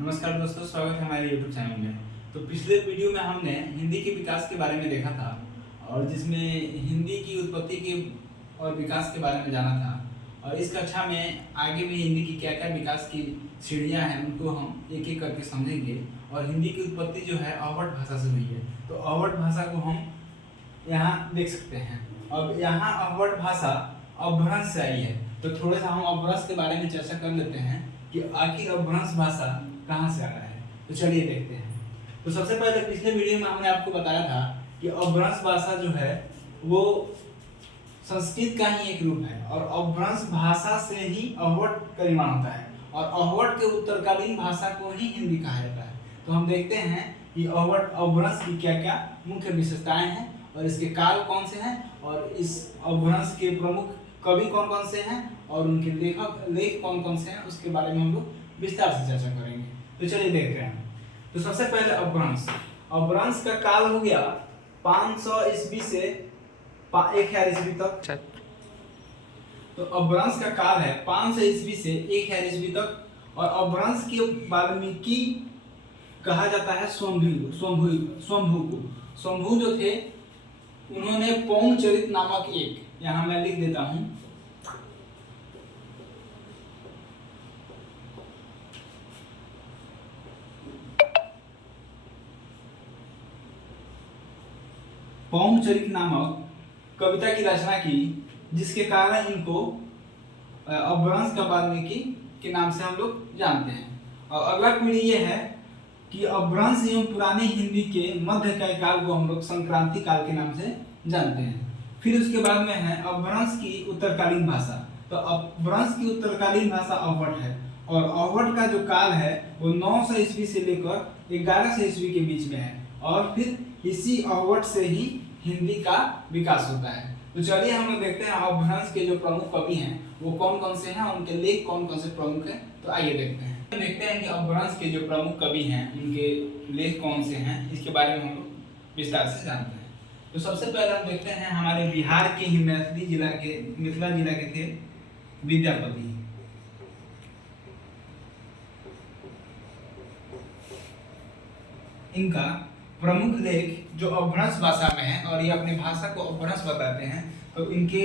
नमस्कार दोस्तों, स्वागत है हमारे YouTube चैनल में। तो पिछले वीडियो में हमने हिंदी के विकास के बारे में देखा था और जिसमें हिंदी की उत्पत्ति के और विकास के बारे में जाना था। और इस कक्षा में आगे भी हिंदी की क्या क्या विकास की सीढ़ियाँ हैं उनको हम एक एक करके समझेंगे। और हिंदी की उत्पत्ति जो है अवध भाषा से हुई है, तो अवध भाषा को हम यहाँ देख सकते हैं। अब यहाँ अवध भाषा अपभ्रंश से आई है, तो थोड़ा सा हम अपभ्रंश के बारे में चर्चा कर लेते हैं कि आखिर अपभ्रंश भाषा कहाँ से आ रहा है। तो चलिए देखते हैं। तो सबसे पहले पिछले वीडियो में हमने आपको बताया था कि अपभ्रंश भाषा जो है वो संस्कृत का ही एक रूप है और अपभ्रंश भाषा से ही अवध का निर्माण होता है और अवध के उत्तरकालीन भाषा को ही हिंदी कहा जाता है। तो हम देखते हैं कि अवध अपभ्रंश की क्या क्या मुख्य विशेषताएं हैं और इसके काल कौन से हैं और इस अपभ्रंश के प्रमुख कवि कौन कौन से हैं और उनके लेख कौन कौन से हैं, उसके बारे में हम लोग विस्तार से चर्चा करेंगे। तो चलिए देखते हैं। तो सबसे पहले अपभ्रंश का काल हो गया 500 ईस्वी से 1000 ईस्वी तक। तो अपभ्रंश का काल है 500 ईस्वी से 1000 ईस्वी तक और अपभ्रंश के वाल्मीकि कहा जाता है स्वयंभू को। स्वयंभू जो थे उन्होंने पौंग चरित नामक एक, यहाँ मैं लिख देता हूं, पौंग चरित नामक कविता की रचना की, जिसके कारण इनको अपभ्रंश का वाल्मीकि के नाम से हम लोग जानते हैं। और अगला पीढ़ी ये है कि अपभ्रंश एवं पुरानी हिंदी के मध्य काल को हम लोग संक्रांति काल के नाम से जानते हैं। फिर उसके बाद में है अपभ्रंश की उत्तरकालीन भाषा। तो अपभ्रंश की उत्तरकालीन भाषा अवध है और अवध का जो काल है वो 900 ईस्वी से लेकर 1100 ईस्वी के बीच में है और फिर इसी अवध से ही हिंदी का विकास होता है। तो चलिए हम लोग देखते हैं अपभ्रंश के जो प्रमुख कवि हैं वो कौन कौन से हैं, उनके लेख कौन कौन से प्रमुख हैं। तो आइए देखते हैं कि अपभ्रंश के जो प्रमुख कवि हैं उनके लेख कौन से हैं, इसके बारे में हम लोग विस्तार से जानते हैं। तो सबसे पहले हम देखते हैं हमारे बिहार के ही मिथिला जिला के थे विद्यापति। इनका प्रमुख लेख जो अपभ्रंश भाषा में है और ये अपनी भाषा को अपभ्रंश बताते हैं, तो इनके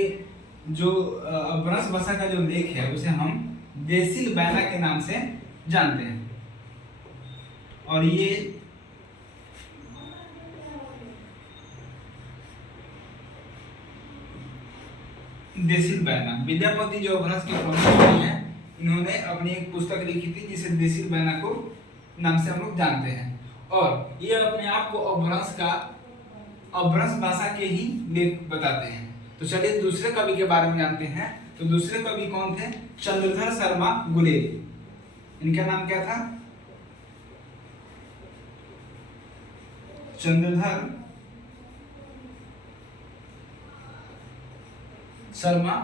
जो अपभ्रंश भाषा का जो लेख है उसे हम देसिल बैना के नाम से जानते हैं। और ये देसिल बैना विद्यापति जो अपभ्रंश के प्रमुख कवि हैं, इन्होंने अपनी एक पुस्तक लिखी थी जिसे देसिल बैना को नाम से हम लोग जानते हैं। और ये अपने आप को अपभ्रंश भाषा के ही लेख बताते हैं। तो चलिए दूसरे कवि के बारे में जानते हैं। तो दूसरे कवि कौन थे? चंद्रधर शर्मा गुलेरी। इनका नाम क्या था? चंद्रधर शर्मा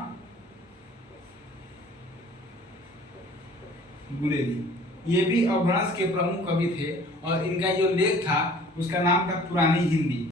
गुलेरी। ये भी अपभ्रंश के प्रमुख कवि थे और इनका जो लेख था उसका नाम था पुरानी हिंदी।